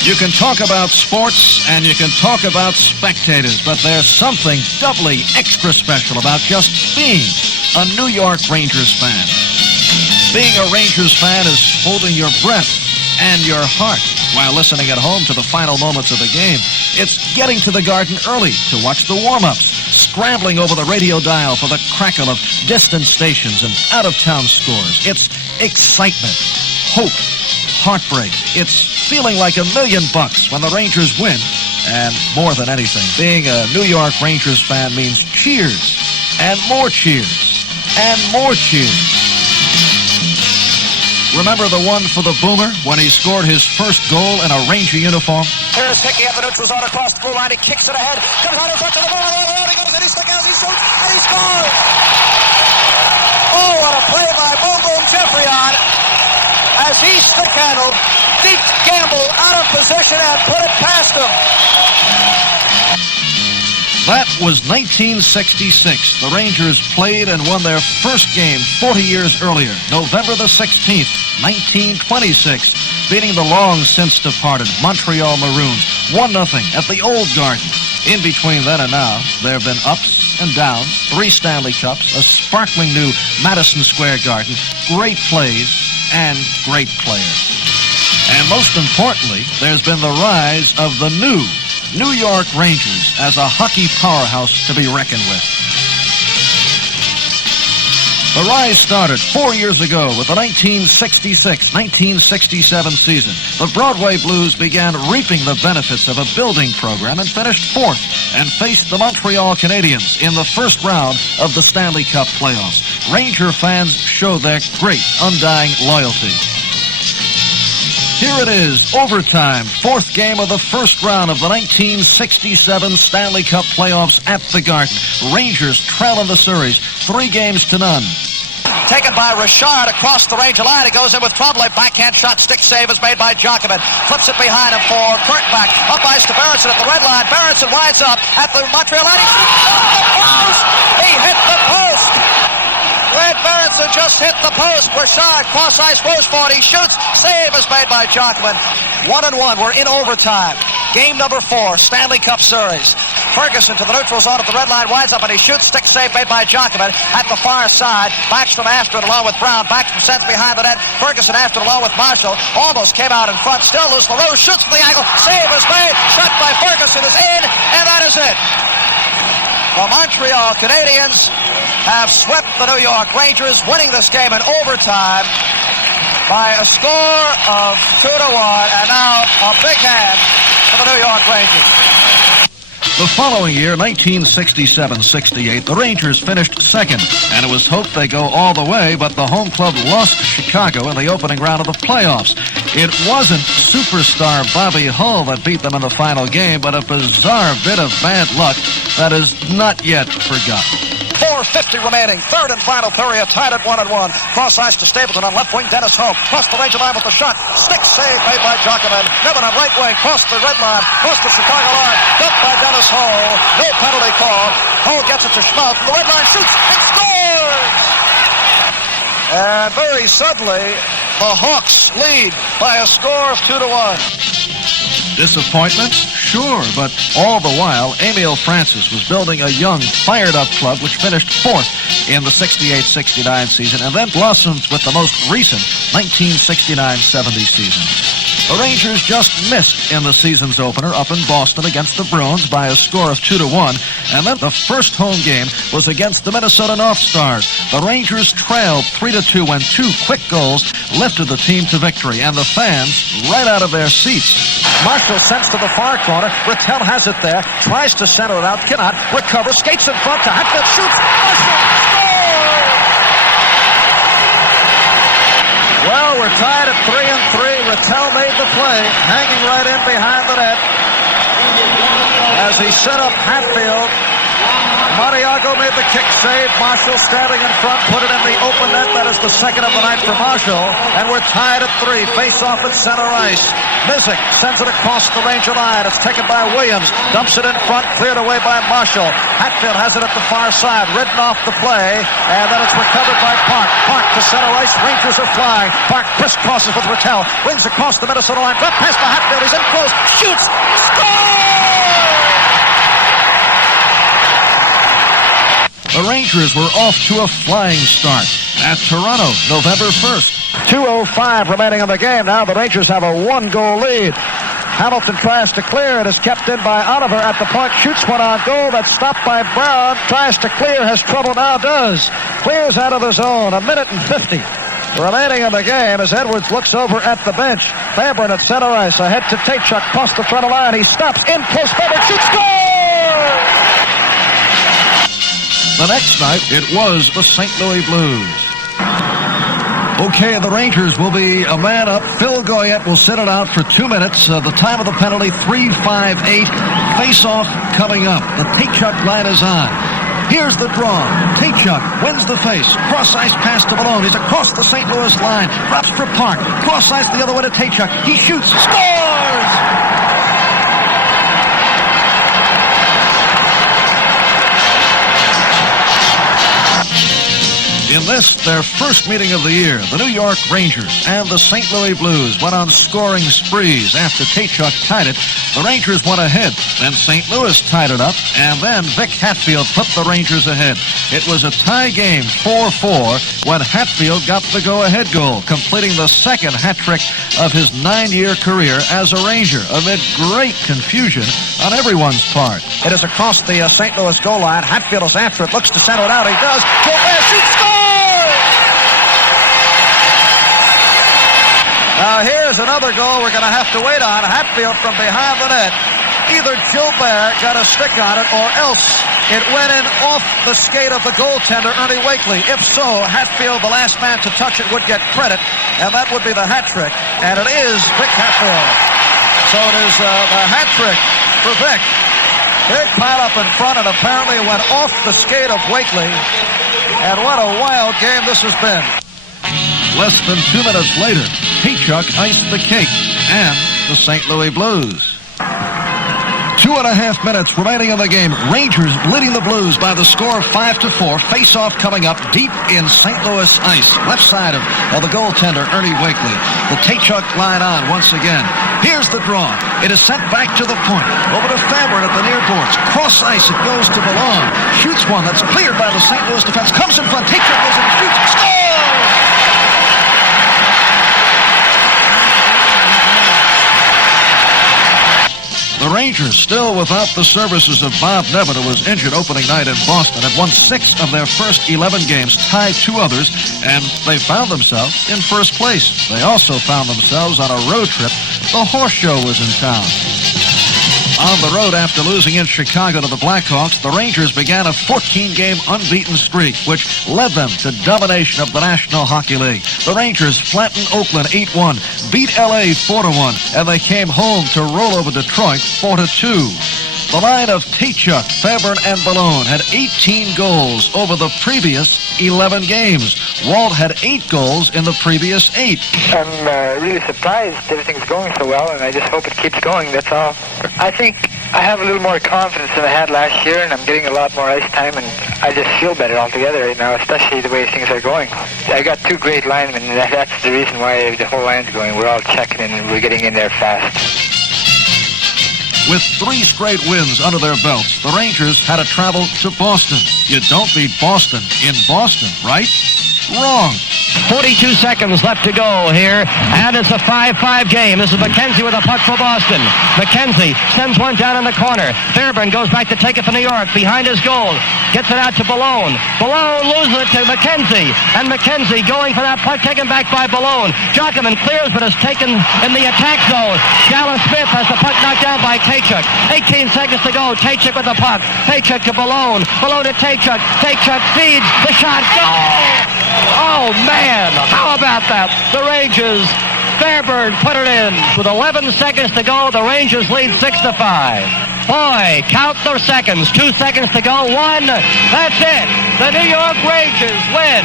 You can talk about sports and you can talk about spectators, but there's something doubly extra special about just being a New York Rangers fan. Being a Rangers fan is holding your breath and your heart while listening at home to the final moments of the game. It's getting to the Garden early to watch the warm-ups, scrambling over the radio dial for the crackle of distant stations and out-of-town scores. It's excitement, hope, heartbreak. It's feeling like $1 million when the Rangers win. And more than anything, being a New York Rangers fan means cheers and more cheers and more cheers. Remember the one for the Boomer when he scored his first goal in a Ranger uniform? Here's Hickey at the neutral zone across the blue line. He kicks it ahead. Comes out in front to the ball. He goes and he sticks out. He shoots and he scores. Oh, what a play by Boom Boom Jeffrion as he stick handled Deep Gamble out of position and put it past him. That was 1966. The Rangers played and won their first game 40 years earlier, November the 16th, 1926, beating the long-since-departed Montreal Maroons 1-0 at the Old Garden. In between then and now, there have been ups and downs, 3 Stanley Cups, a sparkling new Madison Square Garden, great plays, and great players. And most importantly, there's been the rise of the new New York Rangers as a hockey powerhouse to be reckoned with. The rise started 4 years ago with the 1966-1967 season. The Broadway Blues began reaping the benefits of a building program and finished 4th and faced the Montreal Canadiens in the first round of the Stanley Cup playoffs. Ranger fans showed their great undying loyalty. Here it is, overtime, 4th game of the first round of the 1967 Stanley Cup playoffs at the Garden. Rangers trail in the series, 3-0. Taken by Richard across the Ranger line. It goes in with trouble. A backhand shot, stick save is made by Jockerman. Flips it behind him for Kurtenbach. Up ice to Berenson at the red line. Berenson winds up at the Montreal line. He hit the post. Red Berenson just hit the post. Richard cross ice goes for it. He shoots. Save is made by Jockerman. 1-1. We're in overtime. Game number 4, Stanley Cup Series. Ferguson to the neutral zone at the red line. Winds up and he shoots. Stick save made by Jockerman at the far side. Backstrom after it along with Brown. Backstrom sends behind the net. Ferguson after it along with Marshall. Almost came out in front. Still loose. LaRose shoots from the angle. Save is made. Shot by Ferguson is in. And that is it. The Montreal Canadiens have swept the New York Rangers, winning this game in overtime by a score of 2-1, and now a big hand for the New York Rangers. The following year, 1967-68, the Rangers finished 2nd, and it was hoped they go all the way, but the home club lost to Chicago in the opening round of the playoffs. It wasn't superstar Bobby Hull that beat them in the final game, but a bizarre bit of bad luck that is not yet forgotten. 4:50 remaining. Third and final period. Tied at 1-1. Cross ice to Stapleton on left wing. Dennis Hope. Cross the Ranger line with the shot. Stick save made by Jockerman. Niven on right wing. Cross the red line. Cross the Chicago line. Dumped by Dennis Hull. No penalty call. Hull gets it to Schmaltz. The red line shoots and scores! And very suddenly, the Hawks lead by a score of 2-1. Disappointment? Sure, but all the while, Emile Francis was building a young, fired-up club which finished 4th in the 68-69 season and then blossomed with the most recent 1969-70 season. The Rangers just missed in the season's opener up in Boston against the Bruins by a score of 2-1, and then the first home game was against the Minnesota North Stars. The Rangers trailed 3-2 when 2 quick goals lifted the team to victory, and the fans right out of their seats. Marshall sends to the far corner. Rattel has it there. Tries to center it out. Cannot. Recovers. Skates in front to Hatfield. Shoots. Marshall scores! Well, we're tied at 3-3. Rattel made the play. Hanging right in behind the net. As he set up Hatfield. Mariago made the kick save. Marshall standing in front, put it in the open net. That is the second of the night for Marshall. And we're tied at 3. Face off at center ice. Mizik sends it across the Ranger line. It's taken by Williams. Dumps it in front, cleared away by Marshall. Hatfield has it at the far side, ridden off the play, and then it's recovered by Park. Park to center ice. Rangers are flying. Park crisscrosses with Rattel. Wings across the Minnesota line. Drop pass to Hatfield. He's in close. Shoots. Score! The Rangers were off to a flying start at Toronto, November 1st. 2:05 remaining in the game. Now the Rangers have a 1-goal lead. Hamilton tries to clear. It is kept in by Oliver at the point. Shoots one on goal. That's stopped by Brown. Tries to clear. Has trouble now. Does. Clears out of the zone. 1:50 remaining in the game as Edwards looks over at the bench. Fairburn at center ice. Ahead to Tachuk. Across the front of the line. He stops. In close. Fairburn shoots. Score! The next night, it was the St. Louis Blues. Okay, the Rangers will be a man up. Phil Goyette will sit it out for 2 minutes. The time of the penalty, 3:58. Face-off coming up. The Tachuk line is on. Here's the draw. Tachuk wins the face. Cross-ice pass to Malone. He's across the St. Louis line. Drops for Park. Cross-ice the other way to Tachuk. He shoots. Scores! In this, their first meeting of the year, the New York Rangers and the St. Louis Blues went on scoring sprees. After Tachuk tied it, the Rangers went ahead. Then St. Louis tied it up, and then Vic Hatfield put the Rangers ahead. It was a tie game, 4-4, when Hatfield got the go-ahead goal, completing the second hat trick of his 9-year career as a Ranger, amid great confusion on everyone's part. It is across the St. Louis goal line. Hatfield is after it, looks to center it out. He does. Gilbert shoots, score! Now here's another goal we're going to have to wait on. Hatfield from behind the net. Either Gilbert got a stick on it or else it went in off the skate of the goaltender, Ernie Wakely. If so, Hatfield, the last man to touch it, would get credit, and that would be the hat trick. And it is Vic Hatfield. So it is the hat trick for Vic. Big pile up in front, and apparently went off the skate of Wakely. And what a wild game this has been. Less than 2 minutes later, Tachuk iced the cake and the St. Louis Blues. 2.5 minutes remaining in the game. Rangers leading the Blues by the score of 5-4. Face-off coming up deep in St. Louis ice. Left side of the goaltender, Ernie Wakely. The Tachuk line on once again. Here's the draw. It is sent back to the point. Over to Fairburn at the near boards. Cross ice, it goes to Malone. Shoots one that's cleared by the St. Louis defense. Comes in front. Tachuk goes in, shoots. Score! The Rangers still without the services of Bob Nevin, who was injured opening night in Boston, had won 6 of their first 11 games, tied 2 others, and they found themselves in first place. They also found themselves on a road trip. The Horse Show was in town. On the road after losing in Chicago to the Blackhawks, the Rangers began a 14-game unbeaten streak, which led them to domination of the National Hockey League. The Rangers flattened Oakland 8-1, beat L.A. 4-1, and they came home to roll over Detroit 4-2. The line of Tachuk, Fairburn, and Malone had 18 goals over the previous 11 games. Walt had 8 goals in the previous 8. I'm really surprised everything's going so well, and I just hope it keeps going, that's all. I think I have a little more confidence than I had last year, and I'm getting a lot more ice time, and I just feel better altogether right now, especially the way things are going. I got 2 great linemen, and that's the reason why the whole line's going. We're all checking in, and we're getting in there fast. With 3 straight wins under their belts, the Rangers had to travel to Boston. You don't beat Boston in Boston, right? Wrong. 42 seconds left to go here, and it's a 5-5 game. This is McKenzie with a puck for Boston. McKenzie sends one down in the corner. Fairburn goes back to take it for New York, behind his goal. Gets it out to Malone. Malone loses it to McKenzie, and McKenzie going for that puck, taken back by Malone. Jockman clears, but is taken in the attack zone. Gallen Smith has the puck knocked down by Tachuk. 18 seconds to go. Tachuk with the puck. Tachuk to Malone. Malone to Tachuk. Tachuk feeds the shot. Goal! Oh, man, how about that? The Rangers, Fairburn put it in. With 11 seconds to go, the Rangers lead 6-5. Boy, count the seconds. 2 seconds to go. 1. That's it. The New York Rangers win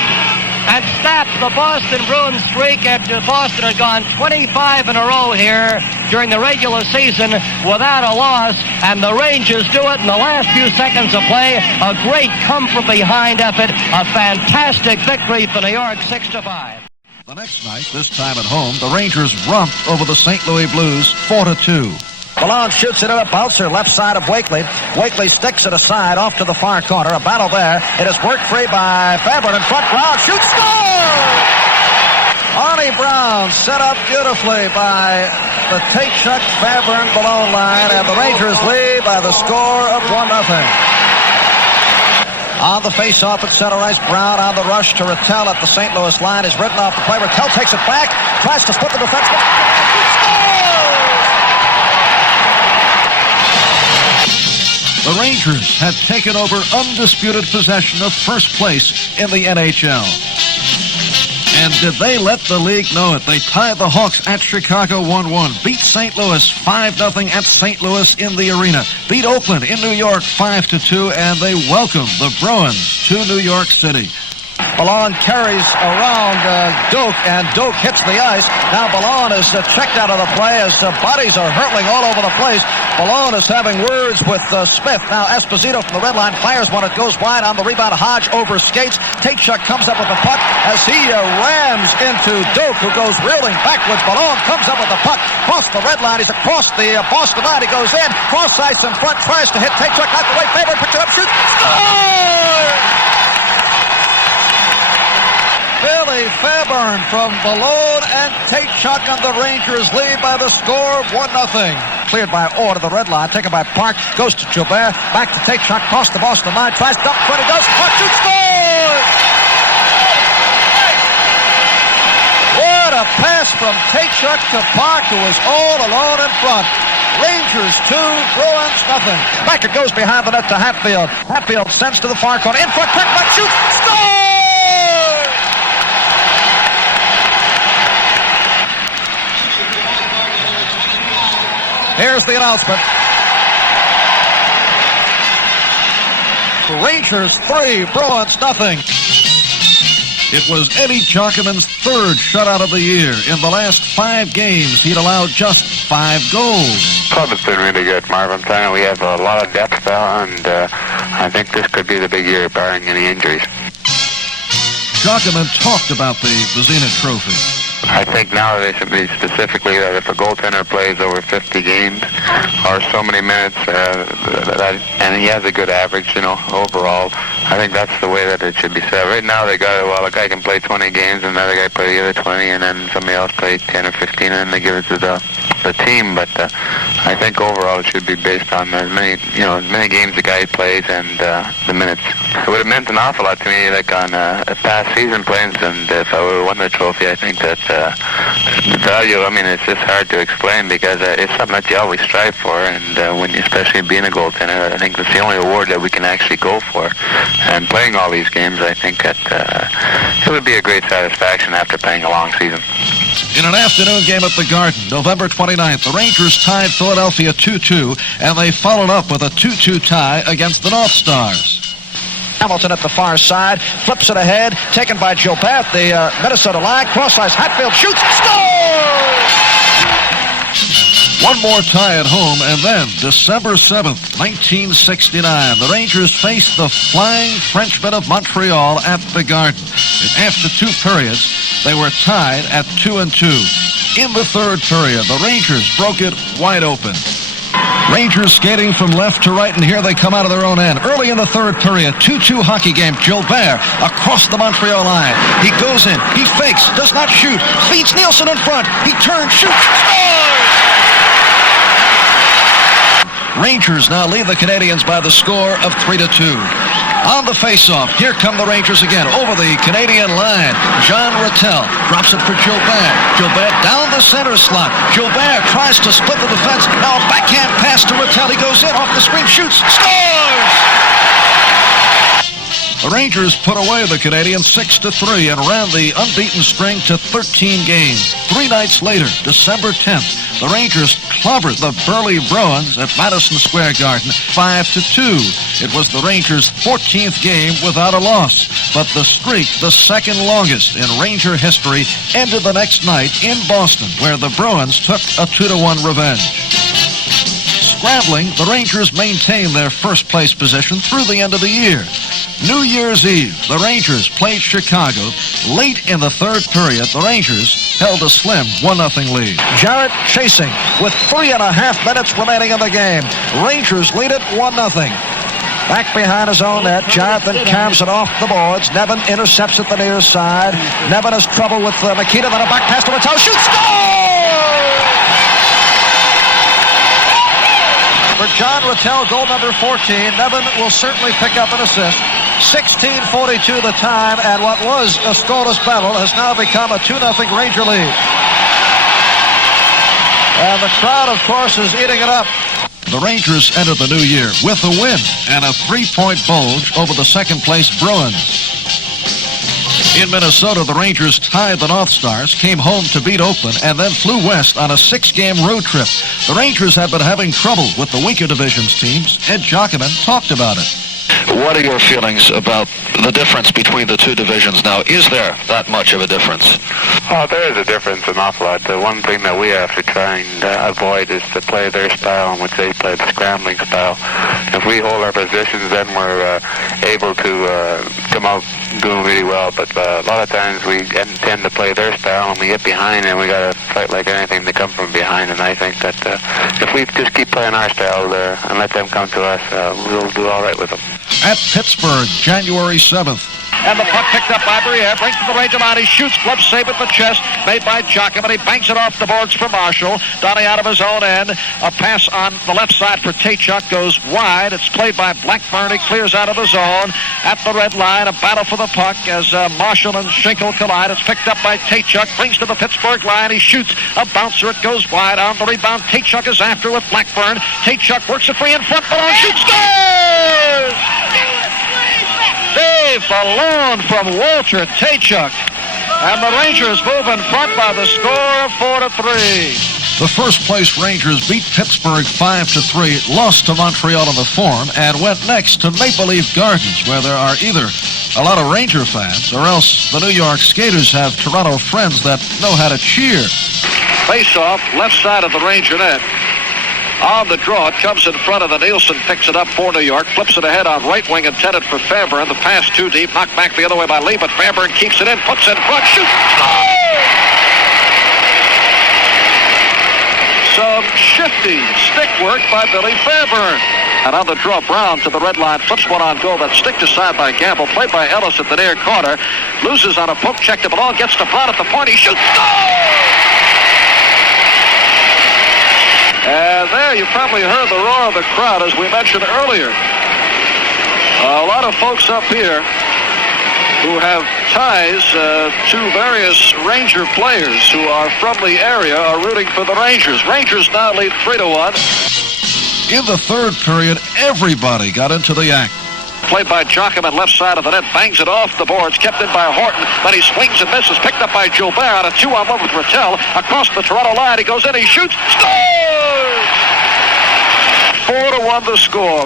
and stop the Boston Bruins streak after Boston had gone 25 in a row here during the regular season without a loss, and the Rangers do it in the last few seconds of play. A great come-from-behind effort, a fantastic victory for New York, 6-5. The next night, this time at home, the Rangers romped over the St. Louis Blues 4-2. Malone shoots it at a bouncer left side of Wakely. Wakely sticks it aside off to the far corner. A battle there. It is worked free by Faber in front. Brown shoots, score! Arnie Brown set up beautifully by the Tate-Chuck, Faber, and Malone line, and the Rangers lead by the score of 1-0. On the face-off at center ice, Brown on the rush to Rattel at the St. Louis line is written off the play. Rattel takes it back, tries to split the defense. The Rangers had taken over undisputed possession of first place in the NHL. And did they let the league know it? They tied the Hawks at Chicago 1-1, beat St. Louis 5-0 at St. Louis in the arena, beat Oakland in New York 5-2, and they welcomed the Bruins to New York City. Malone carries around Doak, and Doak hits the ice. Now Malone is checked out of the play as bodies are hurtling all over the place. Malone is having words with Smith. Now Esposito from the red line fires one. It goes wide on the rebound. Hodge over skates. Tate-Chuck comes up with the puck as he rams into Doak, who goes reeling backwards. Malone comes up with the puck. Across the red line. He's across the Boston line. He goes in. Cross ice in front. Tries to hit Tate-Chuck out the way. Faber picks it up. Shoots. Score! Billy Fairburn from Malone and Tate-Chuck, and the Rangers lead by the score of 1-0. Cleared by Orr to the red line, taken by Park, goes to Gilbert, back to Tate-Chuck, across the Boston line, tries to dump, 20 goes, Park shoots, scores! What a pass from Tate-Chuck to Park, who was all alone in front. Rangers 2, Bruins 0. Back it goes behind the net to Hatfield. Hatfield sends to the far corner, in front, quick, back, shoots, score! Here's the announcement. Rangers 3, Bruins 0. It was Eddie Jockman's third shutout of the year. In the last 5 games, he'd allowed just 5 goals. Club has been really good, Marvin. We have a lot of depth now, and I think this could be the big year, barring any injuries. Jockman talked about the Vezina Trophy. I think now they should be specifically that if a goaltender plays over 50 games or so many minutes, and he has a good average, overall, I think that's the way that it should be set. Right now they got, a guy can play 20 games, and another guy play the other 20, and then somebody else play 10 or 15, and then they give it to the team. But I think overall it should be based on as many games the guy plays and the minutes. It would have meant an awful lot to me, like on past season plans, and if I would have won the trophy, I think that the value, it's just hard to explain because it's something that you always strive for, and especially being a goaltender, I think that's the only award that we can actually go for. And playing all these games, I think that it would be a great satisfaction after playing a long season. In an afternoon game at the Garden, November 29th, the Rangers tied Philadelphia 2-2, and they followed up with a 2-2 tie against the North Stars. Hamilton at the far side, flips it ahead, taken by Gilbert, the Minnesota line, cross ice, Hatfield shoots, scores! One more tie at home, and then December 7th, 1969, the Rangers faced the Flying Frenchmen of Montreal at the Garden. And after 2 periods, they were tied at 2-2. In the third period, the Rangers broke it wide open. Rangers skating from left to right, and here they come out of their own end. Early in the third period, 2-2 hockey game. Gilbert across the Montreal line. He goes in, he fakes, does not shoot, feeds Nielsen in front. He turns, shoots, scores! Rangers now lead the Canadiens by the score of 3-2. On the face-off, here come the Rangers again over the Canadian line. Jean Rattel drops it for Gilbert. Gilbert down the center slot. Gilbert tries to split the defense. Now a backhand pass to Rattel. He goes in off the screen, shoots, scores! The Rangers put away the Canadians 6-3 and ran the unbeaten string to 13 games. 3 nights later, December 10th, the Rangers clobbered the burly Bruins at Madison Square Garden 5-2. It was the Rangers' 14th game without a loss, but the streak, the second longest in Ranger history, ended the next night in Boston, where the Bruins took a 2-1 revenge. Scrambling, the Rangers maintained their first-place position through the end of the year. New Year's Eve, the Rangers played Chicago. Late in the third period, the Rangers held a slim 1-0 lead. Jarrett chasing with 3.5 minutes remaining in the game. Rangers lead it 1-0. Back behind his own net, Jonathan cams it off the boards. Nevin intercepts at the near side. Nevin has trouble with Nikita, then a back pass to Mattel. Shoots, score! For John Rattel, goal number 14, Nevin will certainly pick up an assist. 16:42 the time, and what was a scoreless battle has now become a 2-0 Ranger lead. And the crowd, of course, is eating it up. The Rangers entered the new year with a win and a 3-point bulge over the second-place Bruins. In Minnesota, the Rangers tied the North Stars, came home to beat Oakland, and then flew west on a 6-game road trip. The Rangers have been having trouble with the weaker divisions teams. Ed Jockman talked about it. What are your feelings about the difference between the two divisions now? Is there that much of a difference? Oh, there is a difference, an awful lot. The one thing that we have to try and avoid is to play their style in which they play the scrambling style. If we hold our positions, then we're able to come out doing really well. But a lot of times we tend to play their style, and we get behind, and we got to fight like anything to come from behind. And I think that if we just keep playing our style there and let them come to us, we'll do all right with them. At Pittsburgh, January 7th. And the puck picked up by Briere, brings to the range of line. He shoots, glove save at the chest, made by Jockam, and he banks it off the boards for Marshall. Donnie out of his own end. A pass on the left side for Tachuk goes wide. It's played by Blackburn. He clears out of the zone. At the red line, a battle for the puck as Marshall and Schinkel collide. It's picked up by Tachuk, brings to the Pittsburgh line. He shoots a bouncer. It goes wide. On the rebound, Tachuk is after with Blackburn. Tachuk works it free in front. Malone shoots, scores! Dave Malone from Walter Tachuk. And the Rangers move in front by the score of 4-3. The first-place Rangers beat Pittsburgh 5-3, lost to Montreal in the Forum, and went next to Maple Leaf Gardens, where there are either a lot of Ranger fans or else the New York Skaters have Toronto friends that know how to cheer. Face-off, left side of the Ranger net. On the draw, jumps in front of the Nielsen, picks it up for New York, flips it ahead on right wing, intended for Fairburn. The pass too deep, knocked back the other way by Lee, but Fairburn keeps it in, puts it in front, shoots, goal! Some shifty stick work by Billy Fairburn. And on the draw, Brown to the red line, flips one on goal, that's sticked aside by Gamble, played by Ellis at the near corner, loses on a poke check to Malone, gets to Brown at the point, he shoots, goal! And there you probably heard the roar of the crowd, as we mentioned earlier. A lot of folks up here who have ties to various Ranger players who are from the area are rooting for the Rangers. Rangers now lead 3-1. In the third period, everybody got into the act. Played by Jockam on left side of the net, bangs it off the boards, kept in by Horton, but he swings and misses, picked up by Gilbert on a 2-on-1 with Rattel, across the Toronto line, he goes in, he shoots, scores! 4-1 the score.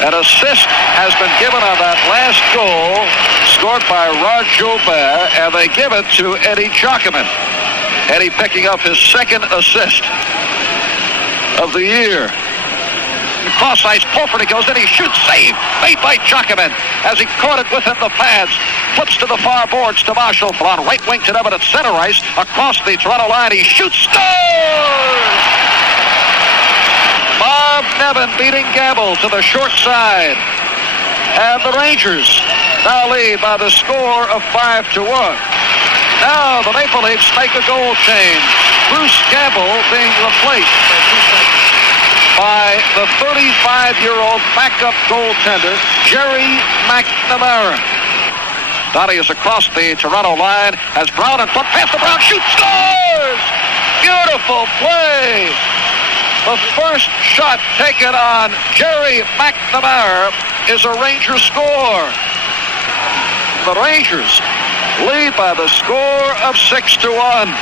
An assist has been given on that last goal, scored by Rod Gilbert, and they give it to Eddie Jockam. Eddie picking up his second assist of the year. Cross ice, Pulford, he goes in, he shoots, save, made by Jockam as he caught it within the pads, flips to the far boards to Marshall, on right wing to Nevin at center ice, across the Toronto line, he shoots, scores! Bob Nevin beating Gamble to the short side, and the Rangers now lead by the score of 5-1. Now the Maple Leafs make a goal change. Bruce Gamble being replaced by the 35-year-old backup goaltender, Jerry McNamara. Donnie is across the Toronto line, has Brown in front, pass to Brown, shoots, scores! Beautiful play The first shot taken on Jerry McNamara is a Ranger score. The Rangers lead by the score of 6-1.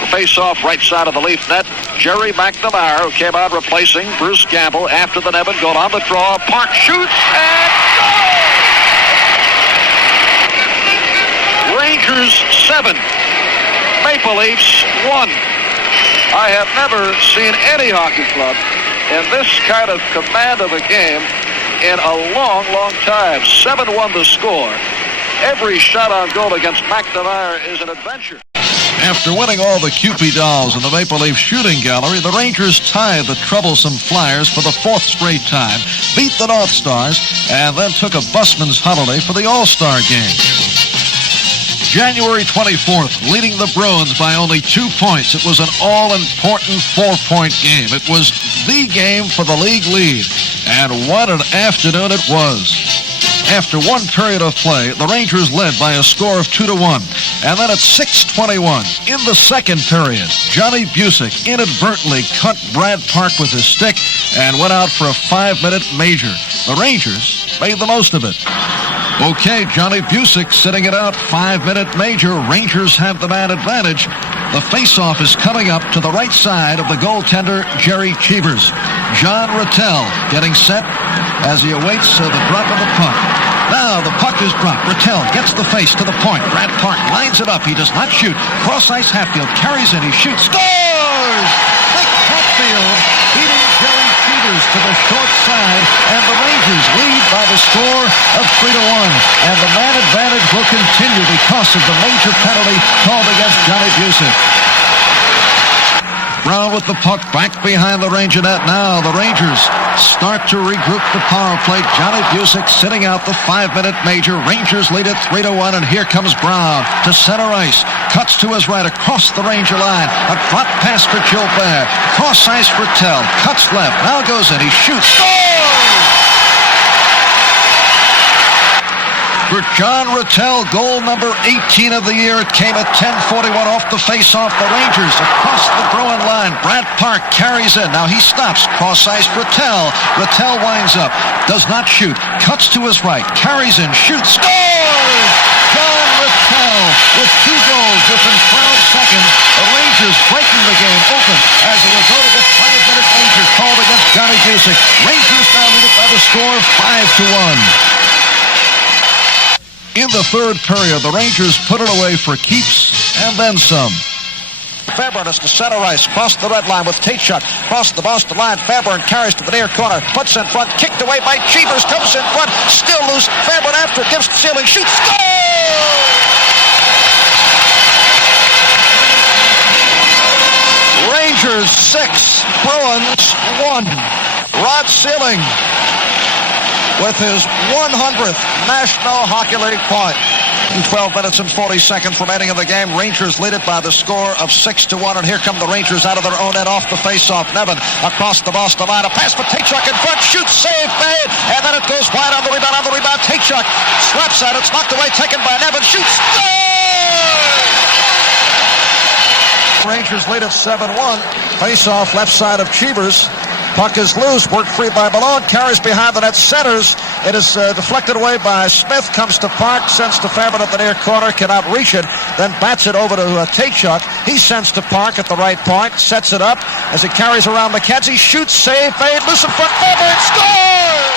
The face-off right side of the Leaf net. Jerry McNamara, who came out replacing Bruce Gamble after the Nevin goal, on the draw. Park shoots and goal! Rangers 7, Maple Leafs 1. I have never seen any hockey club in this kind of command of a game in a long, long time. 7-1 the score. Every shot on goal against McNamara is an adventure. After winning all the Cupid dolls in the Maple Leaf shooting gallery, the Rangers tied the troublesome Flyers for the fourth straight time, beat the North Stars, and then took a busman's holiday for the All-Star game. January 24th, leading the Bruins by only 2 points. It was an all-important 4-point game. It was the game for the league lead, and what an afternoon it was. After one period of play, the Rangers led by a score of 2-1. And then at 6:21, in the second period, Johnny Busick inadvertently cut Brad Park with his stick and went out for a 5-minute major. The Rangers made the most of it. Okay, Johnny Busick sitting it out, 5-minute major. Rangers have the man advantage. The face-off is coming up to the right side of the goaltender, Jerry Cheevers. John Rattel getting set as he awaits the drop of the puck. Now the puck is dropped. Rattel gets the face to the point. Brad Park lines it up. He does not shoot. Cross-ice Hatfield carries in. He shoots. Scores! Nick Hatfield beating Jerry Cheevers to the short side, and the Rangers lead by the score of 3-1. And the man advantage will continue because of the major penalty called against Johnny Busick. Brown with the puck back behind the Ranger net. Now the Rangers start to regroup the power play. Johnny Busick sitting out the 5-minute major. Rangers lead it 3-1, and here comes Brown to center ice. Cuts to his right across the Ranger line. A drop pass for Gilbert. Cross ice for Tell. Cuts left. Now goes in. He shoots. Scores! For John Rattel, goal number 18 of the year. It came at 10:41 off the face-off. The Rangers across the Bruin line. Brad Park carries in. Now he stops. Cross ice Rattel. Rattel winds up. Does not shoot. Cuts to his right. Carries in. Shoots. Scores! John Rattel with 2 goals within 12 seconds. The Rangers breaking the game open as it will go to the 5-minute major called against Johnny Busick. Rangers now lead it by the score of 5-1. In the third period, the Rangers put it away for keeps and then some. Fairburn is to center ice, cross the red line with Tate-Chuck, cross the Boston line. Fairburn carries to the near corner, puts in front, kicked away by Cheevers, comes in front, still loose. Fairburn after, gives to ceiling, shoots, score! Rangers 6, Bruins 1. Rod Sealing with his 100th National Hockey League point. 12 minutes and 40 seconds remaining in the game. Rangers lead it by the score of 6-1, and here come the Rangers out of their own end off the face-off. Nevin across the Boston line. A pass for Tate-Chuck in front. Shoots, save, made, and then it goes wide on the rebound. On the rebound, Tate-Chuck slaps at it. It's knocked away, taken by Nevin. Shoots, score! Rangers lead at 7-1. Face-off left side of Cheevers. Puck is loose, worked free by Malone, carries behind the net, centers. It is deflected away by Smith, comes to Park, sends to Fairburn at the near corner, cannot reach it, then bats it over to Tate-Chuck. He sends to Park at the right point, sets it up as it carries around McKenzie, shoots, save, fade, loose in front, Fairburn, scores!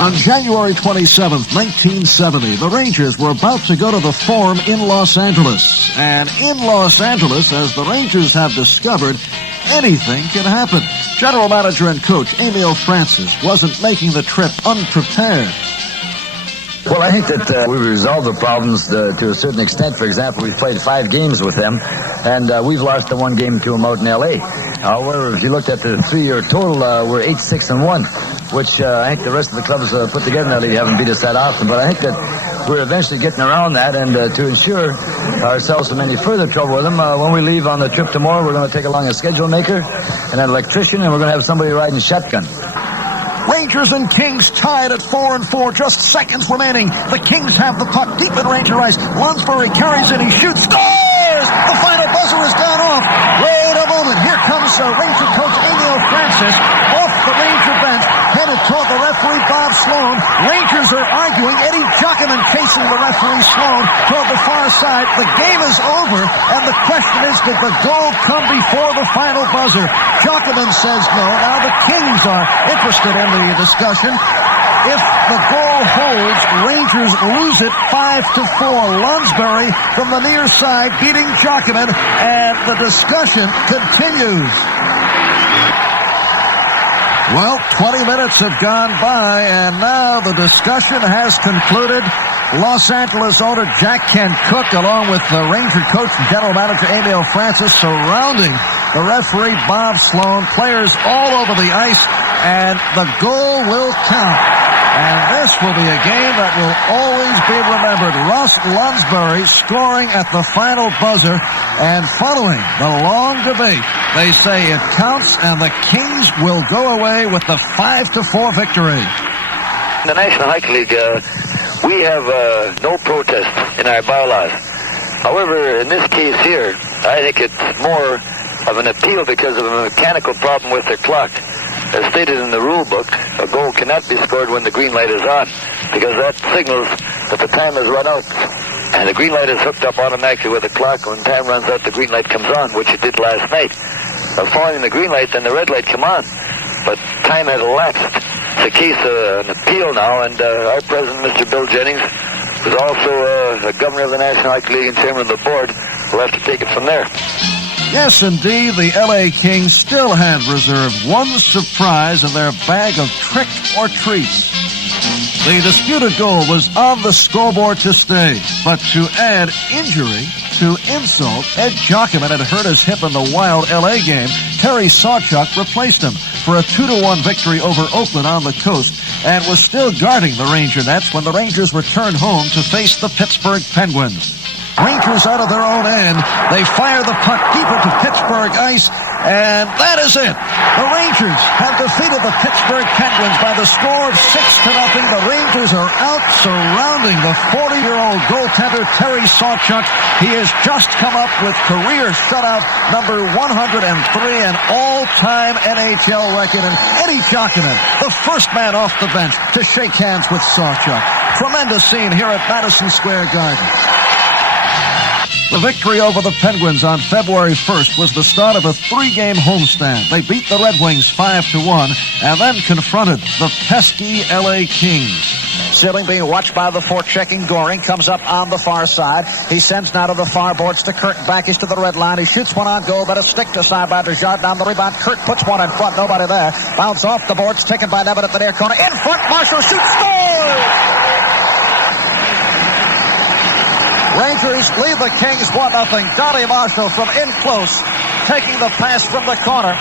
On January 27th, 1970, the Rangers were about to go to the Forum in Los Angeles. And in Los Angeles, as the Rangers have discovered, anything can happen. General manager and coach Emil Francis wasn't making the trip unprepared. Well, I think that we've resolved the problems to a certain extent. For example, we've played 5 games with them, and we've lost the 1 game to them out in L.A. However, if you looked at the 3-year total, we're 8-6-1, which I think the rest of the clubs put together in that league haven't beat us that often. But I think that we're eventually getting around that, and to ensure ourselves from any further trouble with them, when we leave on the trip tomorrow, we're going to take along a schedule maker and an electrician, and we're going to have somebody riding shotgun. Rangers and Kings tied at 4-4, just seconds remaining. The Kings have the puck deep in Ranger ice. Lunsbury carries it, he shoots, scores! The final buzzer has gone off. Wait a moment, here comes Ranger coach Emil Francis off the Ranger bench, headed toward the referee Bob Sloan. Rangers are arguing, Eddie Jockman chasing the referee Sloan toward the far side. The game is over, and the question is, did the goal come before the final buzzer? Jockman says no. Now the Kings are interested in the discussion. If the goal holds, Rangers lose it 5-4. Lunsbury from the near side beating Jockman, and the discussion continues. Well, 20 minutes have gone by, and now the discussion has concluded. Los Angeles owner Jack Kent Cook, along with the Ranger coach and general manager Emil Francis, surrounding the referee Bob Sloan, players all over the ice, and the goal will count. And this will be a game that will always be remembered. Russ Lunsbury scoring at the final buzzer, and following the long debate, they say it counts, and the Kings will go away with the 5-4 victory. In the National Hockey League, we have no protest in our bylaws. However, in this case here, I think it's more of an appeal because of a mechanical problem with their clock. As stated in the rule book, a goal cannot be scored when the green light is on, because that signals that the time has run out. And the green light is hooked up automatically with the clock. When time runs out, the green light comes on, which it did last night. Following the green light, then the red light come on. But time has elapsed. It's a case of an appeal now, and our president, Mr. Bill Jennings, who's also the governor of the National Hockey League and chairman of the board, will have to take it from there. Yes, indeed, the L.A. Kings still had reserved one surprise in their bag of trick or treats. The disputed goal was on the scoreboard to stay, but to add injury to insult, Ed Jockman had hurt his hip in the wild L.A. game. Terry Sawchuk replaced him for a 2-1 victory over Oakland on the coast, and was still guarding the Ranger nets when the Rangers returned home to face the Pittsburgh Penguins. Rangers out of their own end. They fire the puck deep into Pittsburgh ice, and that is it. The Rangers have defeated the Pittsburgh Penguins by the score of 6-0. The Rangers are out, surrounding the 40-year-old goaltender Terry Sawchuk. He has just come up with career shutout number 103, an all-time NHL record. And Eddie Jockman, the first man off the bench to shake hands with Sawchuk. Tremendous scene here at Madison Square Garden. The victory over the Penguins on February 1st was the start of a 3-game homestand. They beat the Red Wings 5-1 and then confronted the pesky L.A. Kings. Sealing being watched by the forechecking. Goring comes up on the far side. He sends now to the far boards to Kurt, backish to the red line. He shoots one on goal, but a stick aside by Desjardins down the rebound. Kurt puts one in front, nobody there. Bounce off the boards, taken by Nevitt at the near corner. In front, Marshall shoots, scores! Rangers lead the Kings 1-0. Johnny Marshall from in close, taking the pass from the corner.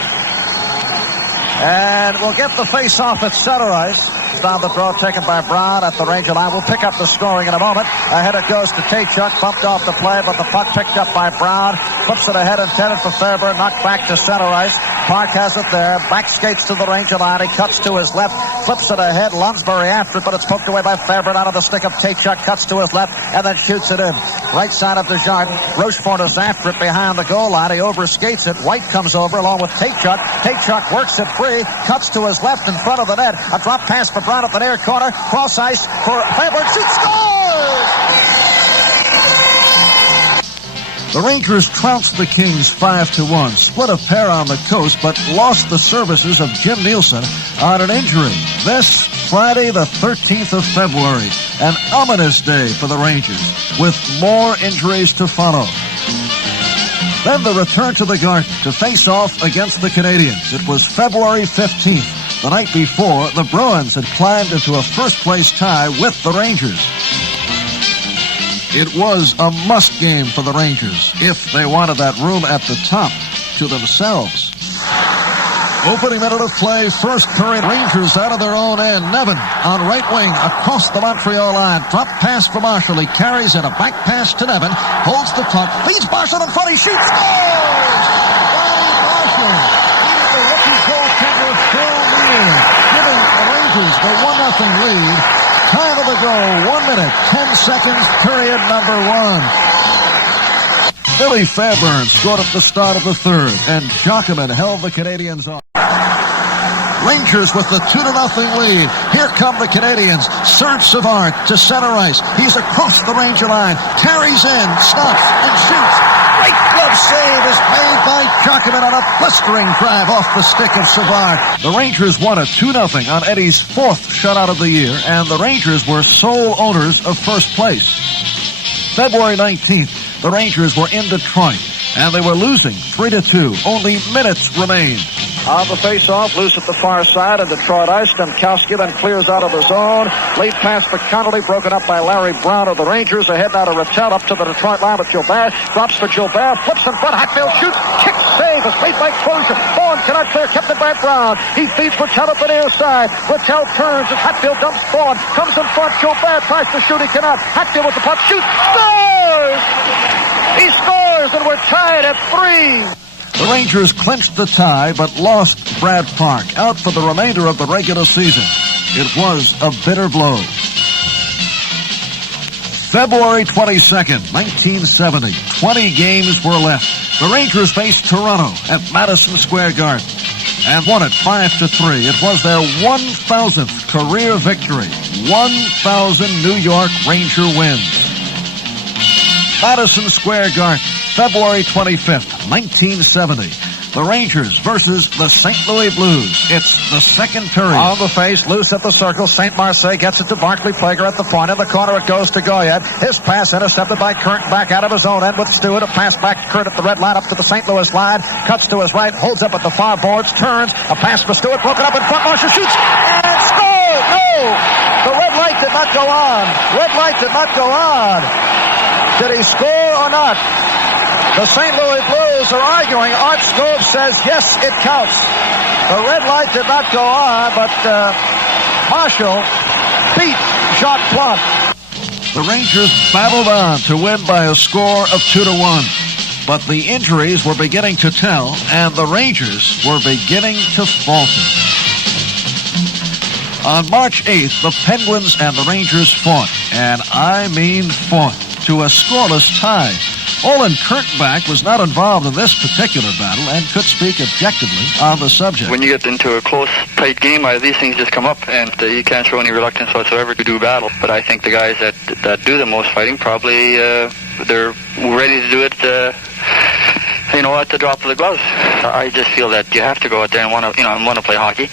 And we'll get the face-off at center ice. Down the draw taken by Brown at the Ranger line. We'll pick up the scoring in a moment. Ahead it goes to Tkachuk. Bumped off the play, but the puck picked up by Brown. Flips it ahead, intended for Fairburn. Knocked back to center ice. Park has it there. Back skates to the Ranger line. He cuts to his left. Flips it ahead. Lunsbury after it, but it's poked away by Fairburn out of the stick of Tkachuk. Cuts to his left and then shoots it in. Right side of Desjardins. Rochefort is after it behind the goal line. He overskates it. White comes over along with Tkachuk. Tkachuk works it free. Cuts to his left in front of the net. A drop pass for Brown at the near corner. Cross ice for Fairburn. Shoots, scores! The Rangers trounced the Kings 5-1, split a pair on the coast, but lost the services of Jim Nielsen on an injury. This Friday, the 13th of February, an ominous day for the Rangers, with more injuries to follow. Then the return to the Garden to face off against the Canadians. It was February 15th. The night before, the Bruins had climbed into a first-place tie with the Rangers. It was a must game for the Rangers if they wanted that room at the top to themselves. Opening minute of play, first period, Rangers out of their own end. Nevin on right wing across the Montreal line. Drop pass for Marshall. He carries in a back pass to Nevin. Holds the puck. Feeds Marshall in front. He shoots. Scores! Ronnie Marshall. He's the rookie goaltender Phil Neal, giving the Rangers the 1-0 lead. Time of the goal, 1 minute, 10 seconds, period number 1. Billy Fairburn scored at the start of the third, and Jockerman held the Canadians on. Rangers with the 2-0 lead. Here come the Canadians. Serge Savard to center ice. He's across the Ranger line. Carries in, stops, and shoots. Great glove save is made by Jockerman on a blistering drive off the stick of Savard. The Rangers won a 2-0 on Eddie's 4th shutout of the year, and the Rangers were sole owners of first place. February 19th, the Rangers were in Detroit, and they were losing 3-2. Only minutes remained. On the face-off, loose at the far side, and Detroit ice. Stemkowski then clears out of the zone. Late pass for Connolly, broken up by Larry Brown of the Rangers. Ahead now to Rattel, up to the Detroit line with Gilbert. Drops for Gilbert, flips in front. Hatfield shoots, kicks, save, is made by Crozier. Bourne cannot clear, kept it by Brown. He feeds Rattel up the near side. Rattel turns as Hatfield dumps Bourne. Comes in front, Gilbert tries to shoot, he cannot. Hatfield with the puck, shoots, scores! He scores, and we're tied at 3. The Rangers clinched the tie, but lost Brad Park out for the remainder of the regular season. It was a bitter blow. February 22nd, 1970. 20 games were left. The Rangers faced Toronto at Madison Square Garden and won it 5-3. It was their 1,000th career victory. 1,000 New York Ranger wins. Madison Square Garden, February 25th, 1970. The Rangers versus the St. Louis Blues. It's the second period. On the face, loose at the circle. St. Marseille gets it to Barclay Plager at the point. In the corner it goes to Goyette. His pass intercepted by Kurt back out of his own end with Stewart. A pass back to Kurt at the red line up to the St. Louis line. Cuts to his right, holds up at the far boards, turns. A pass for Stewart, broken up in front. Marshall shoots and scores! No! The red light did not go on. Red light did not go on. Did he score or not? The St. Louis Blues are arguing. Art Scove says, yes, it counts. The red light did not go on, but Marshall beat Jacques Plante. The Rangers battled on to win by a score of 2-1. But the injuries were beginning to tell, and the Rangers were beginning to falter. On March 8th, the Penguins and the Rangers fought, and I mean fought, to a scoreless tie. Olin Kurtback was not involved in this particular battle and could speak objectively on the subject. When you get into a close, tight game, these things just come up, and you can't show any reluctance whatsoever to do battle. But I think the guys that do the most fighting probably they're ready to do it. At the drop of the gloves. I just feel that you have to go out there and want to play hockey.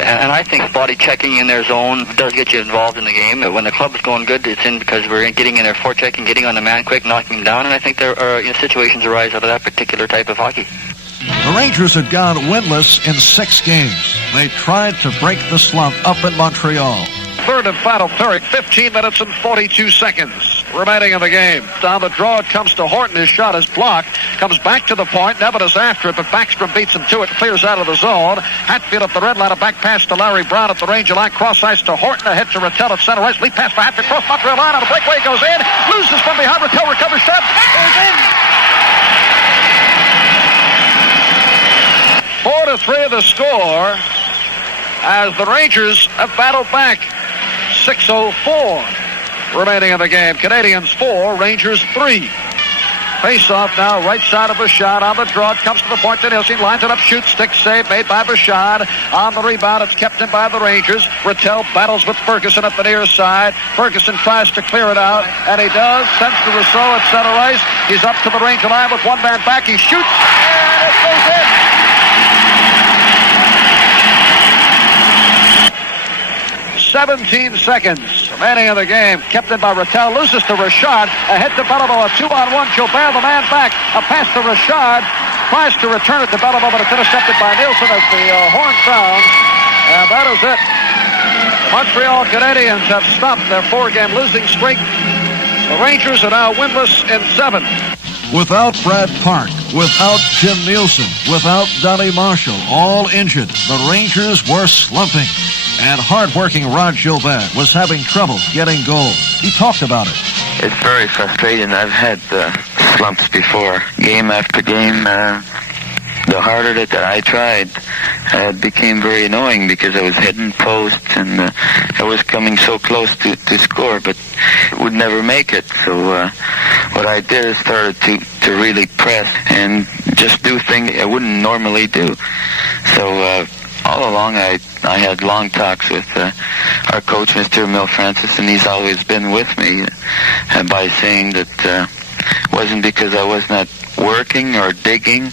And I think body checking in their zone does get you involved in the game. When the club is going good, it's in because we're getting in there forechecking, getting on the man quick, knocking him down, and I think there are situations arise out of that particular type of hockey. The Rangers had gone winless in 6 games. They tried to break the slump up in Montreal. Third and final period, 15 minutes and 42 seconds remaining in the game. Down the draw, it comes to Horton. His shot is blocked. Comes back to the point. Nevin is after it, but Backstrom beats him to it. Clears out of the zone. Hatfield at the red line. A back pass to Larry Brown at the Ranger line. Cross ice to Horton. Ahead to Rattel at center ice. Lead pass for Hatfield. Cross Montreal line. On a breakaway goes in. Loses from behind. Rattel recovers. Shot. Goes in. 4-3 the score as the Rangers have battled back. 6:04 remaining in the game. Canadians 4, Rangers 3. Face-off now, right side of Bouchard on the draw. It comes to the point to Nielsen. Lines it up, shoots, stick save made by Bouchard. On the rebound, it's kept in by the Rangers. Rattel battles with Ferguson at the near side. Ferguson tries to clear it out, and he does. Sends to Rousseau at center ice. He's up to the Ranger line with one man back. He shoots, and it goes in. 17 seconds remaining in the game. Kept in by Rattel. Loses to Richard. Ahead to Belleville. A 2-on-1. Gilbert, the man back. A pass to Richard. Tries to return it to Belleville, but it's intercepted by Nielsen as the horn sounds. And that is it. The Montreal Canadiens have stopped their 4-game losing streak. The Rangers are now winless in 7. Without Brad Park, without Jim Nielsen, without Donnie Marshall, all injured, the Rangers were slumping. And hard-working Rod Gilbert was having trouble getting goals. He talked about it. It's very frustrating. I've had slumps before. Game after game, the harder that I tried, it became very annoying because I was hitting posts and I was coming so close to score, but would never make it. So what I did is started to really press and just do things I wouldn't normally do. So all along I had long talks with our coach, Mr. Mil Francis, and he's always been with me by saying that it wasn't because I was not working or digging.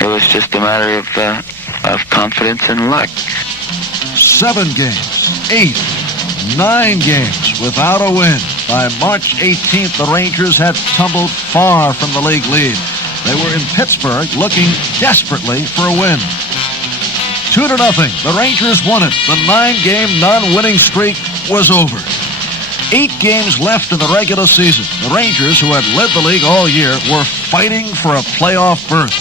It was just a matter of confidence and luck. 7 games, 8, 9 games without a win. By March 18th, the Rangers had tumbled far from the league lead. They were in Pittsburgh looking desperately for a win. 2-0. The Rangers won it. The 9-game non-winning streak was over. 8 games left in the regular season. The Rangers, who had led the league all year, were fighting for a playoff berth.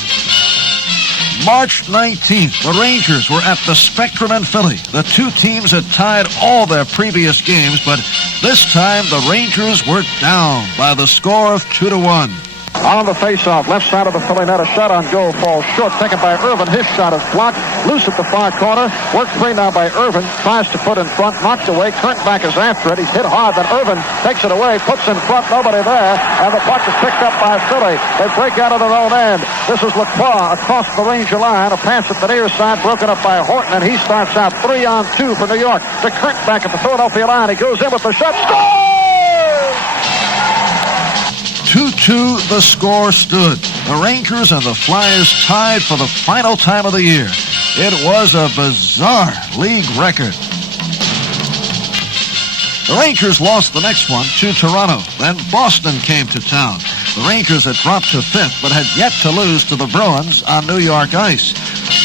March 19th, the Rangers were at the Spectrum in Philly. The two teams had tied all their previous games, but this time the Rangers were down by the score of 2-1. On the face-off, left side of the Philly net, a shot on goal falls short, taken by Irvin. His shot is blocked, loose at the far corner. Worked free now by Irvin, tries to put in front, knocked away. Kurtenbach is after it. He's hit hard, then Irvin takes it away, puts in front, nobody there, and the puck is picked up by Philly. They break out of their own end. This is Lacroix across the Ranger line. A pass at the near side, broken up by Horton, and he starts out 3-on-2 for New York. To Kurtenbach at the Philadelphia line. He goes in with the shot. Score! 2-2, the score stood. The Rangers and the Flyers tied for the final time of the year. It was a bizarre league record. The Rangers lost the next one to Toronto. Then Boston came to town. The Rangers had dropped to 5th, but had yet to lose to the Bruins on New York ice.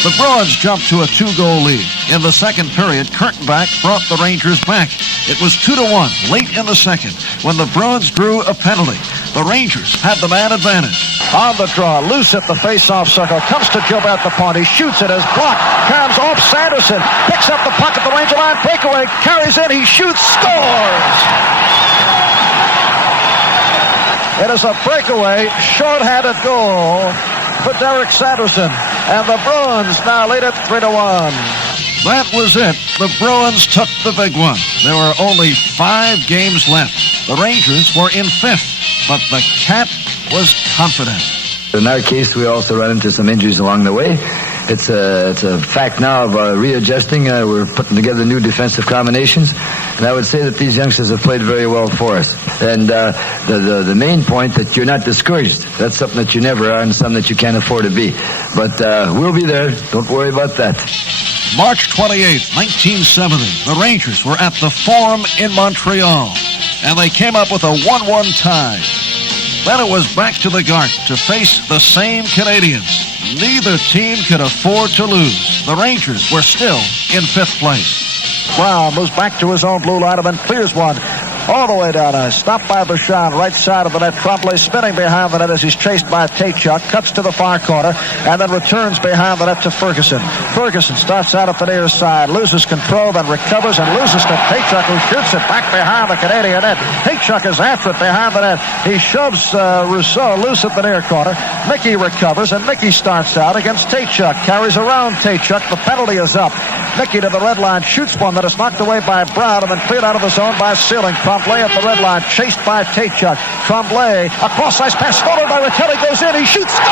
The Bruins jumped to a 2-goal lead. In the second period, Kurtenbach brought the Rangers back. It was 2-1 late in the second when the Bruins drew a penalty. The Rangers had the man advantage. On the draw, loose at the face-off circle, comes to Gilbert at the point. He shoots it as blocked, comes off Sanderson, picks up the puck at the Ranger line, breakaway, carries in, he shoots, scores! It is a breakaway, short-handed goal for Derek Sanderson, and the Bruins now lead it 3-1. That was it. The Bruins took the big one. There were only 5 games left. The Rangers were in 5th, but the Cat was confident. In our case, we also ran into some injuries along the way. It's a fact now of readjusting. We're putting together new defensive combinations, and I would say that these youngsters have played very well for us. And the main point that you're not discouraged. That's something that you never are, and something that you can't afford to be. But we'll be there. Don't worry about that. March 28th, 1970, the Rangers were at the Forum in Montreal, and they came up with a 1-1 tie. Then it was back to the Gart to face the same Canadians. Neither team could afford to lose. The Rangers were still in 5th place. Brown moves back to his own blue line and then clears one all the way down. Stopped by Bouchard, right side of the net. Trombley spinning behind the net as he's chased by Taychuk. Cuts to the far corner and then returns behind the net to Ferguson. Ferguson starts out at the near side, loses control, then recovers and loses to Taychuk, who shoots it back behind the Canadian net. Taychuk is after it behind the net. He shoves Rousseau loose at the near corner. Mickey recovers and Mickey starts out against Taychuk. Carries around Taychuk. The penalty is up. Mickey to the red line, shoots one that is knocked away by Brown and then cleared out of the zone by Sealing. Tremblay at the red line, chased by Taychuk. Tremblay, a cross-ice pass stolen by Rattelli, goes in, he shoots, score!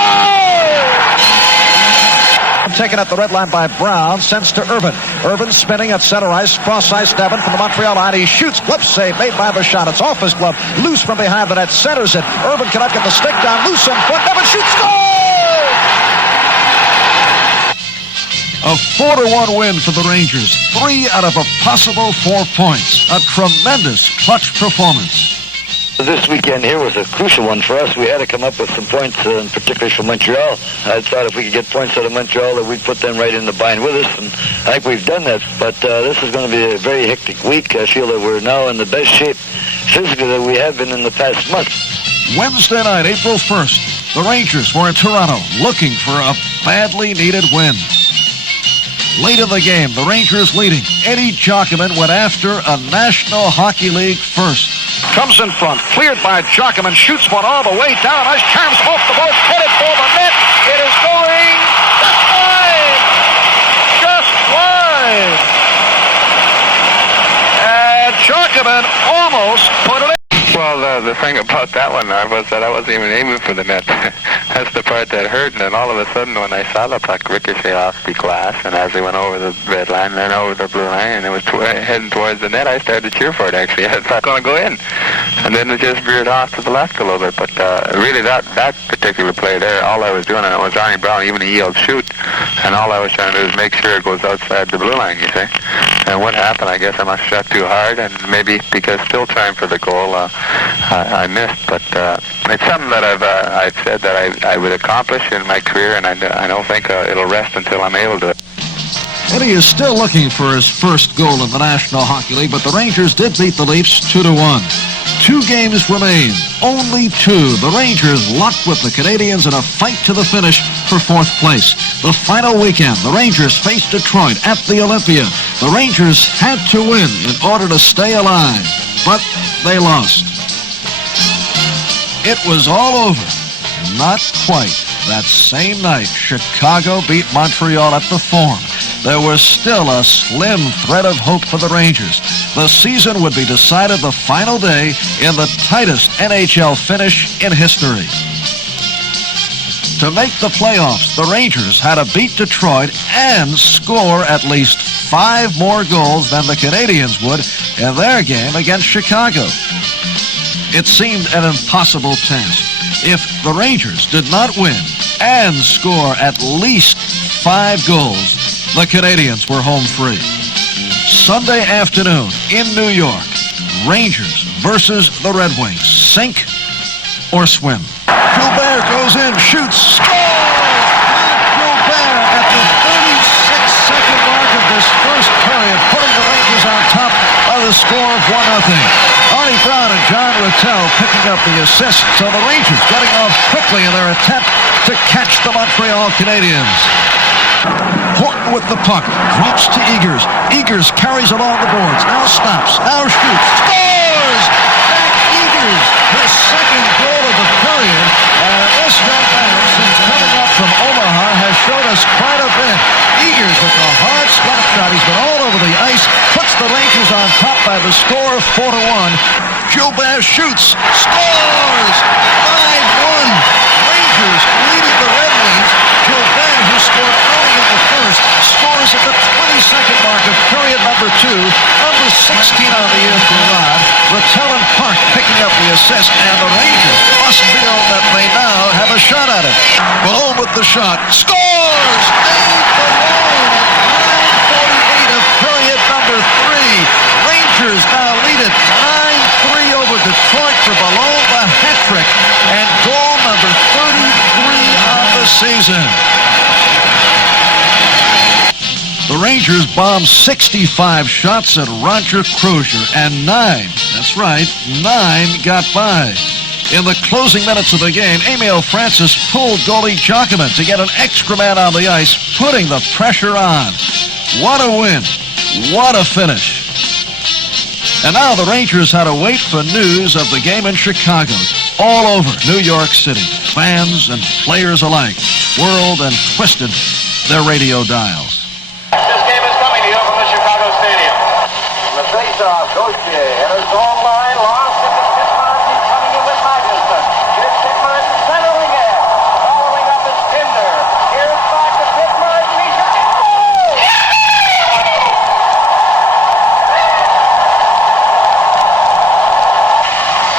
Taken at the red line by Brown, sends to Irvin. Irvin spinning at center ice, cross-ice Devon from the Montreal line. He shoots, glove save made by Bouchard. It's off his glove, loose from behind the net, centers it. Irvin cannot get the stick down, loose in front, Devon shoots, score! A 4-1 win for the Rangers. 3 out of a possible 4 points. A tremendous clutch performance. This weekend here was a crucial one for us. We had to come up with some points, particularly from Montreal. I thought if we could get points out of Montreal that we'd put them right in the bind with us, and I think we've done that. But this is going to be a very hectic week. I feel that we're now in the best shape physically that we have been in the past month. Wednesday night, April 1st, the Rangers were in Toronto looking for a badly needed win. Late in the game, the Rangers leading. Eddie Jockman went after a National Hockey League first. Comes in front, cleared by Jockman, shoots one all the way down. Nice chance off the boat, headed for the net. It is going just wide. Just wide. And Jockman almost put it in. Well, the thing about that one was that I wasn't even aiming for the net. That's the part that hurt. And then all of a sudden, when I saw the puck ricochet off the glass, and as he went over the red line, and then over the blue line, and it was heading towards the net, I started to cheer for it, actually. I thought it was going to go in. And then it just veered off to the left a little bit. But really, that particular play there, all I was doing, and it was Arnie Brown, even he yelled shoot, and all I was trying to do is make sure it goes outside the blue line, you see. And what happened, I guess I must have shot too hard, and maybe because still trying for the goal, I missed. But it's something that I've said that I would accomplish in my career, and I don't think it'll rest until I'm able to. Eddie is still looking for his first goal in the National Hockey League, but the Rangers did beat the Leafs 2-1. 2 games remain, only 2. The Rangers locked with the Canadiens in a fight to the finish for 4th place. The final weekend, the Rangers faced Detroit at the Olympia. The Rangers had to win in order to stay alive, but they lost. It was all over. Not quite. That same night, Chicago beat Montreal at the Forum. There was still a slim thread of hope for the Rangers. The season would be decided the final day in the tightest NHL finish in history. To make the playoffs, the Rangers had to beat Detroit and score at least 5 more goals than the Canadiens would in their game against Chicago. It seemed an impossible task. If the Rangers did not win and score at least 5 goals, the Canadiens were home free. Sunday afternoon in New York, Rangers versus the Red Wings. Sink or swim. Gilbert goes in, shoots, scores! Gilbert at the 36-second mark of this first period, putting the Rangers on top by the score of 1-0. Arnie Brown and John Rattel picking up the assist, so the Rangers getting off quickly in their attempt to catch the Montreal Canadiens. Horton with the puck, drops to Eagers. Eagers carries along the boards, now stops, now shoots, scores! Jack Eagers, his second goal of the period, and this young man, since coming up from Omaha, has showed us quite a bit. Eagers with a hard slap shot, he's been all over the ice, puts the Rangers on top by the score of 4-1. Gilbert shoots, scores! 5-1, Rangers leading the Red Wings. Gilbert, who scored early in the first, scores at the 22nd mark of period number 2, number 16 on the year for Rod. Rattel and Park picking up the assist, and the Rangers must feel that they now have a shot at it. Malone with the shot, scores! Dave Malone at 9:48 of period number 3. Rangers now lead it 9-3 over Detroit for Malone, the hat trick, and goal number 33 on the season. The Rangers bombed 65 shots at Roger Crozier, and 9, that's right, 9 got by. In the closing minutes of the game, Emil Francis pulled goalie Jockman to get an extra man on the ice, putting the pressure on. What a win. What a finish. And now the Rangers had to wait for news of the game in Chicago. All over New York City, fans and players alike whirled and twisted their radio dials. This game is coming to you from the Chicago Stadium. The face-off, Gauthier enters the home line, lost it to Kit Martin, coming in with Magnuson. Here's Kit Martin centering it. Following up is Pinder. Here's back to Kit Martin. He shot it. Goal!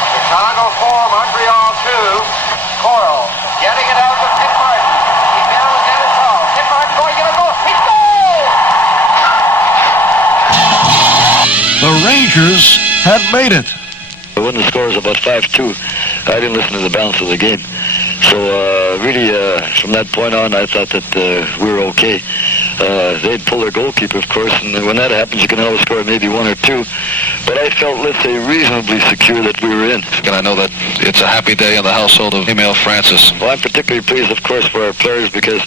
Chicago 4, Montreal 2. Coral getting it out to Kit Martin. He down again is all. Kit Martin going to get a goal. He scores! The Rangers had made it. When the score was about 5-2, I didn't listen to the balance of the game. So really, from that point on, I thought that we were okay. They'd pull their goalkeeper, of course, and when that happens, you can always score maybe one or two. But I felt, let's say, reasonably secure that we were in. And I know that it's a happy day in the household of Emil Francis. Well, I'm particularly pleased, of course, for our players because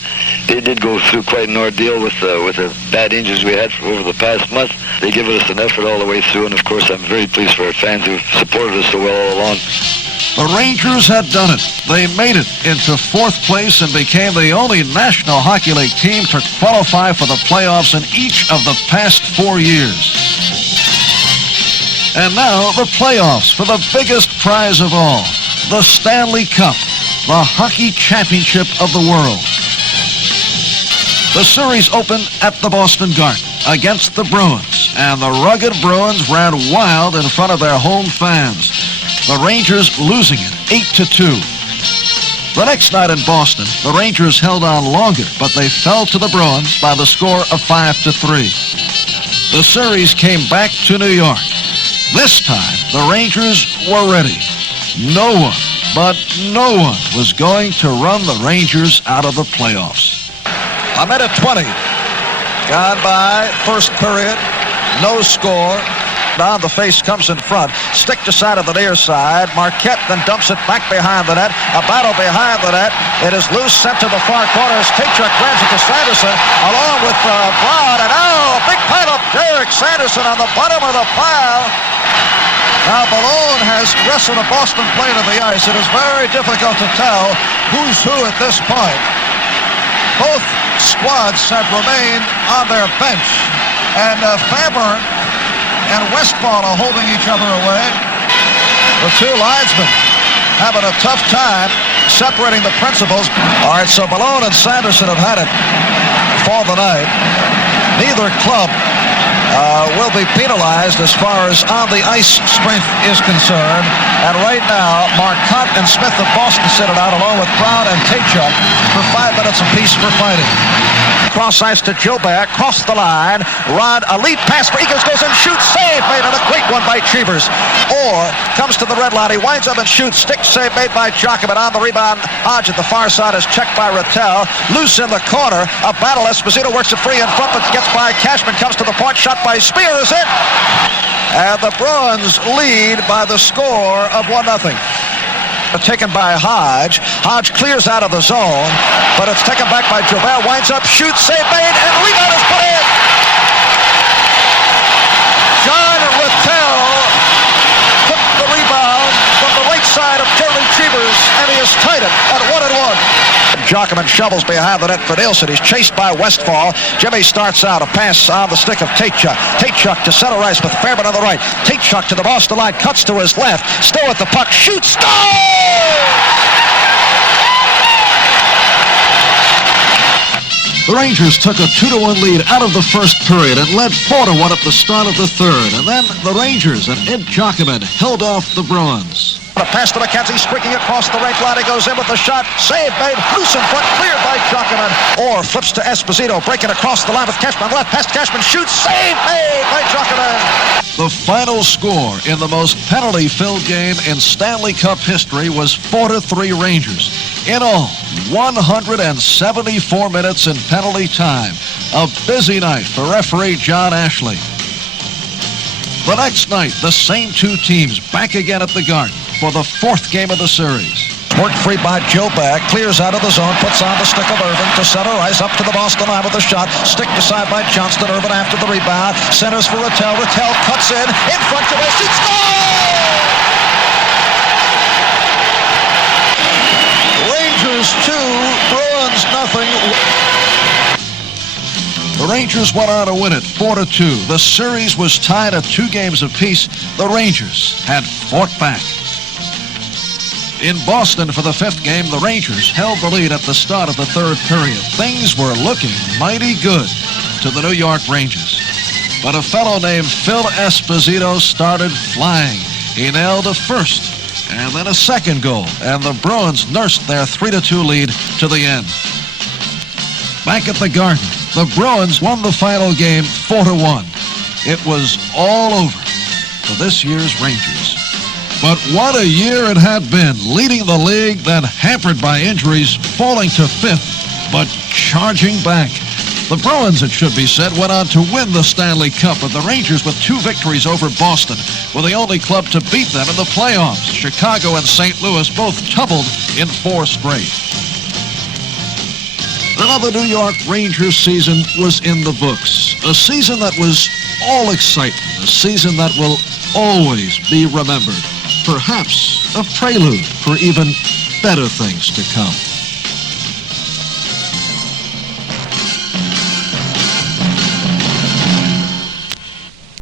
they did go through quite an ordeal with the bad injuries we had over the past month. They gave us an effort all the way through, and of course, I'm very pleased for our fans who've supported us so well all along. The Rangers had done it. They made it into 4th place and became the only National Hockey League team to qualify for the playoffs in each of the past 4 years. And now the playoffs for the biggest prize of all, the Stanley Cup, the hockey championship of the world. The series opened at the Boston Garden against the Bruins, and the rugged Bruins ran wild in front of their home fans. The Rangers losing it 8-2. The next night in Boston, the Rangers held on longer, but they fell to the Bruins by the score of 5-3. The series came back to New York. This time, the Rangers were ready. No one, but no one, was going to run the Rangers out of the playoffs. A minute 20. Gone by, first period, no score. Down the face comes in front. Stick to side of the near side. Marquette then dumps it back behind the net. A battle behind the net. It is loose, sent to the far corner as Tkachuk grabs it to Sanderson along with Brown. And now a big pile up. Derek Sanderson on the bottom of the pile. Now Malone has wrestled a Boston play to the ice. It is very difficult to tell who's who at this point. Both squads have remained on their bench. And Faber and Westfall are holding each other away. The two linesmen having a tough time separating the principals. All right, so Malone and Sanderson have had it for the night. Neither club will be penalized as far as on-the-ice strength is concerned. And right now, Marcotte and Smith of Boston sit it out along with Brown and Tkachuk for 5 minutes apiece for fighting. Cross ice to Gilbert, cross the line. Rod, a lead pass for Eagles, goes in, shoots, save made, and a great one by Cheevers. Orr comes to the red line, he winds up and shoots, stick save made by Jockerman. On the rebound, Hodge at the far side is checked by Rattel. Loose in the corner, a battle. Esposito works it free in front, but gets by Cashman, comes to the point, shot by Spear is it. And the Bruins lead by the score of 1-0. Taken by Hodge. Hodge clears out of the zone, but it's taken back by Joubert. Winds up, shoots, save made, and rebound is put in. John Rattel took the rebound from the right side of Charlie Cheevers, and he has tied it at 1-1. Jockerman shovels behind the net for Nielsen. He's chased by Westfall. Jimmy starts out. A pass on the stick of Tkachuk. Tkachuk to center ice with Fairman on the right. Tkachuk to the Boston line. Cuts to his left. Still with the puck. Shoots. Goal! The Rangers took a 2-1 lead out of the first period and led 4-1 at the start of the third. And then the Rangers and Ed Jockerman held off the Bruins. A pass to McKenzie, streaking across the right line. He goes in with the shot. Save made. Loose in front. Cleared by Jockerman. Orr flips to Esposito. Breaking across the line with Cashman. Left past Cashman. Shoots. Save made by Jockerman. The final score in the most penalty-filled game in Stanley Cup history was 4-3 Rangers. In all, 174 minutes in penalty time. A busy night for referee John Ashley. The next night, the same two teams back again at the Garden for the 4th game of the series. Worked free by Gilbert, clears out of the zone, puts on the stick of Irvin to center ice, up to the Boston line with a shot. Stick to side by Johnston. Irvin after the rebound, centers for Rattel. Rattel cuts in front to us. Shoots, goal! Rangers 2, Bruins nothing. The Rangers went on to win it 4-2. The series was tied at 2 games apiece. The Rangers had fought back. In Boston for the 5th game, the Rangers held the lead at the start of the 3rd period. Things were looking mighty good to the New York Rangers. But a fellow named Phil Esposito started flying. He nailed a first and then a second goal, and the Bruins nursed their 3-2 lead to the end. Back at the Garden, the Bruins won the final game 4-1. It was all over for this year's Rangers. But what a year it had been, leading the league, then hampered by injuries, falling to 5th, but charging back. The Bruins, it should be said, went on to win the Stanley Cup, and the Rangers, with 2 victories over Boston, were the only club to beat them in the playoffs. Chicago and St. Louis both tumbled in 4 straight. Another New York Rangers season was in the books. A season that was all excitement, a season that will always be remembered. Perhaps a prelude for even better things to come.